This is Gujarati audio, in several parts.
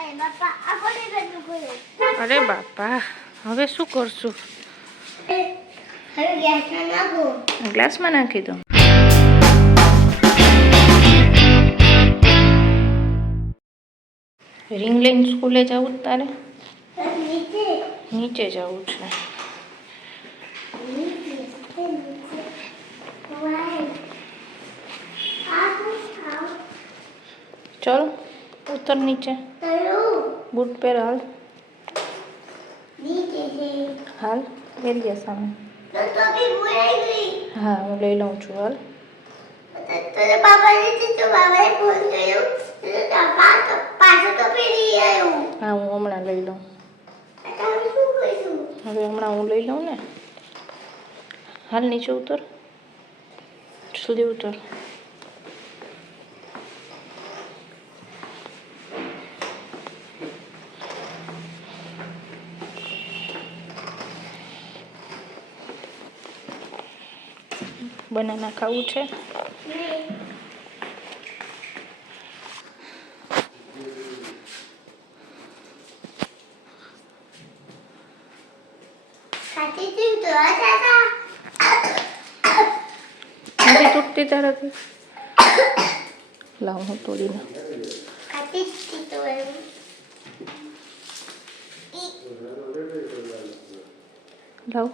અરે બાપા આ કોને બધું ખોલ્યું અરે બાપા હવે શું કરશું હવે ગેસમાં નાખો ગ્લાસમાં નાખી દો રિંગ લઈને સ્કૂલે જવું જ તારે નીચે નીચે જવું છે નીચે નીચે વાય આ શું ખાવ ચલ ઉતર નીચે તળું બૂટ પહેર હાલ. હાલ પહેરી ગયા સામે. હા હું લઈ લઉં છું હાલ. હા હું હમણાં લઈ લઉં. હવે હમણાં હું લઈ લઉં ને. હાલ નીચે ઉતર. સુધી ઉતર. બનાના ખાવું છે ખાતી તું તો આ દાદા નથી તૂટતી તારાથી લાવ હું તોડી ના ખાતી તી તો એમ લાવ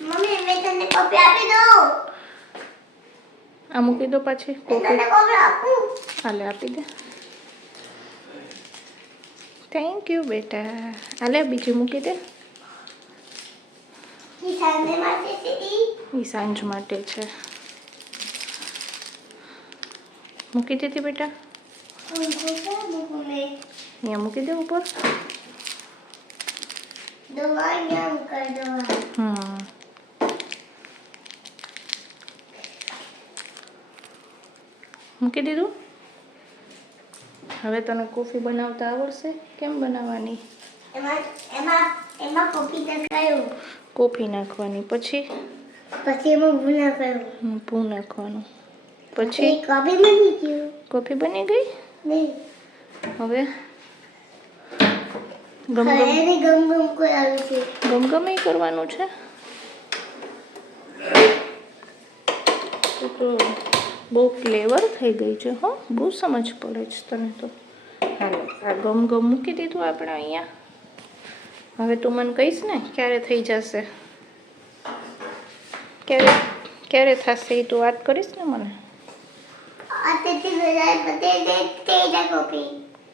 મમ્મી મેં તને કોફી આપી દઉં આ મૂકી દો પાછી કોફી. હાલે આપી દે. થેન્ક યુ બેટા. હાલે બીજી મૂકી દે. એ સાંજ માટે છે. મૂકી દીધી બેટા? અહીંયા મૂકી દે ઉપર. હમ. મૂકી દીધું? હવે તને કોફી બનાવતા આવડશે? કેમ બનાવવાની? એમાં એમાં એમાં કોફી નાખાયું કોફી નાખવાની. પછી? પછી એમાં ભૂ નાખવાનું. ભૂ નાખવાનું. પછી? કોફી બની ગયું. કોફી બની ગઈ? નહીં. હવે? ગમ હવે ગમ એને ગમ ગમ કોઈ આવ્યું છે. ગમગમે કરવાનું છે? બહુ ક્લેવર થઈ ગઈ છે હો. બહુ સમજ પડે છે તને તો. હાલો આ ગમ ગમ મૂકી દીધું આપણે અહીંયા. હવે તું મને કહીશ ને ક્યારે થઈ જશે? ક્યારે ક્યારે થશે એ તું વાત કરીશ ને મને?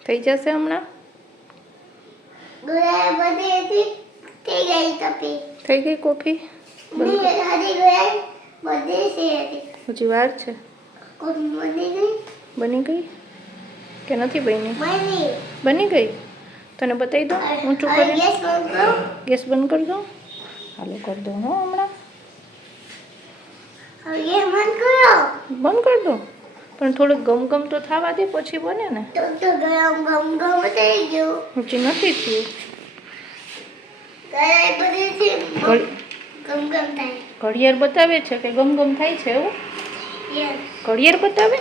થઈ જશે હમણાં? થઈ ગઈ કોફી હજી વાર છે? બની ગઈ? કે નથી બની? બની. ગઈ? તને બતાવી દઉં? ઊંચું કરી ગેસ બંધ કરો. દઉં? હાલો કરી દઉં હો હમણાં. બંધ કરી. દો પણ થોડુંક ગમગમ તો થવા દે પછી બને ને. હજી નથી થયું. ઘડિયાળ બતાવે છે કે ગમગમ થાય છે એવું? ઘડિયાળ બતાવે?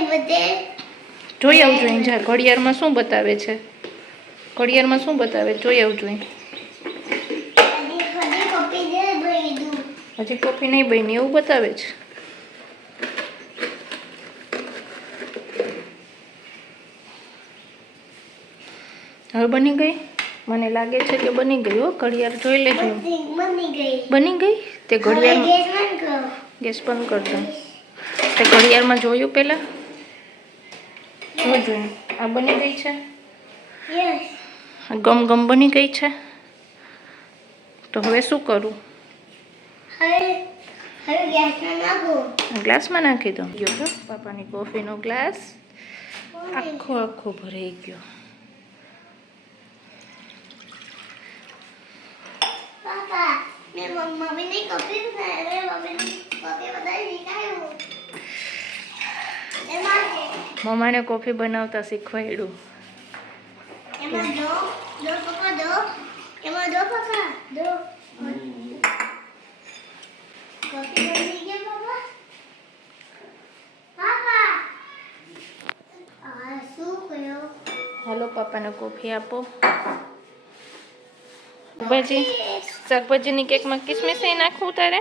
બધે જોઈ આવજો અહીં જા ઘડિયાળમાં શું બતાવે છે? ઘડિયાળમાં શું બતાવે? જોઈ આવજો હજી કોફી નહીં બની. એવું બતાવે છે? હવે બની ગઈ? મને લાગે છે કે બની ગઈ હો. ઘડિયાળ જોઈ લેજો. બની ગઈ. બની ગઈ? તે ઘડિયાળ ગેસ બંધ કરો દઉં. તે ઘડિયાળમાં જોયું પહેલાં? જોજો આ બની ગઈ છે? ગમ ગમ બની ગઈ છે? તો હવે શું કરું? ગ્લાસમાં નાખી દઉં. ગયો પાપાની કોફીનો ગ્લાસ. આખો આખો ભરાઈ ગયો. પાપા મેં ને મમ્માને કોફી બનાવતા શીખવાડ્યું. હેલો પપ્પાને કોફી આપો. બાજી શાકભાજીની કેકમાં કિસમિસ એ નાખવું તારે?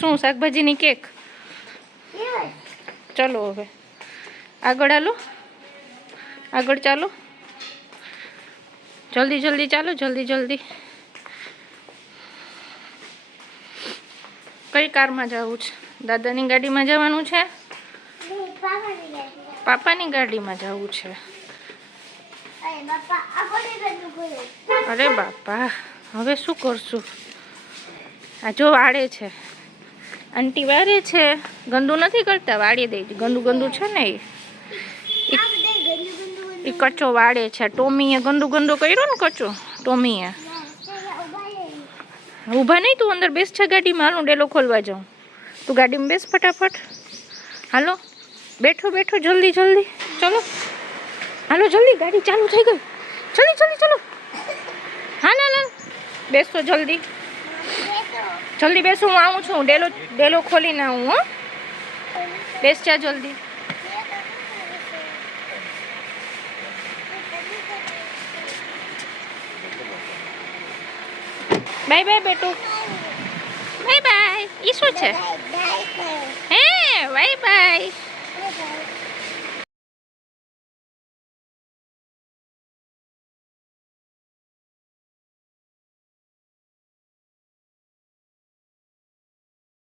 શું શાકભાજીની કેક? ચાલો હવે. આગળ હાલો. આગળ ચાલો. જલ્દી જલ્દી ચાલો જલ્દી જલ્દી. કઈ કારમાં જવું છે? દાદાની ગાડીમાં જવાનું છે? પાપાની ગાડીમાં જવું છે. અરે બાપા, હવે શું કરશું? આ જો વાળે છે. આંટી વાળે છે. ગંદુ નથી કરતા? વાળી દે ગંદુ ગંદુ છે ને એ? કચ્ચો વાળે છે. ટોમીએ ગંદુ ગંદુ કર્યો ને કચો? ટોમીએ. ઊભા નહીં તું અંદર, બેસ છે ગાડીમાં. હાલો ડેલો ખોલવા જાઉં. તું ગાડીમાં બેસ ફટાફટ. હાલો, બેઠો બેઠો, જલ્દી જલ્દી. ચલો. હાલો જલ્દી ગાડી ચાલુ થઈ ગઈ જલ્દી જલ્દી ચલો હાલ હાલ હાલ બેસો જલ્દી જલ્દી બેસો હું આવું છું ડેલો ડેલો ખોલીને આવું હો બેસ જા જલ્દી બાય બાય બેટું બાય બાય ઈ શું છે હે બાય બાય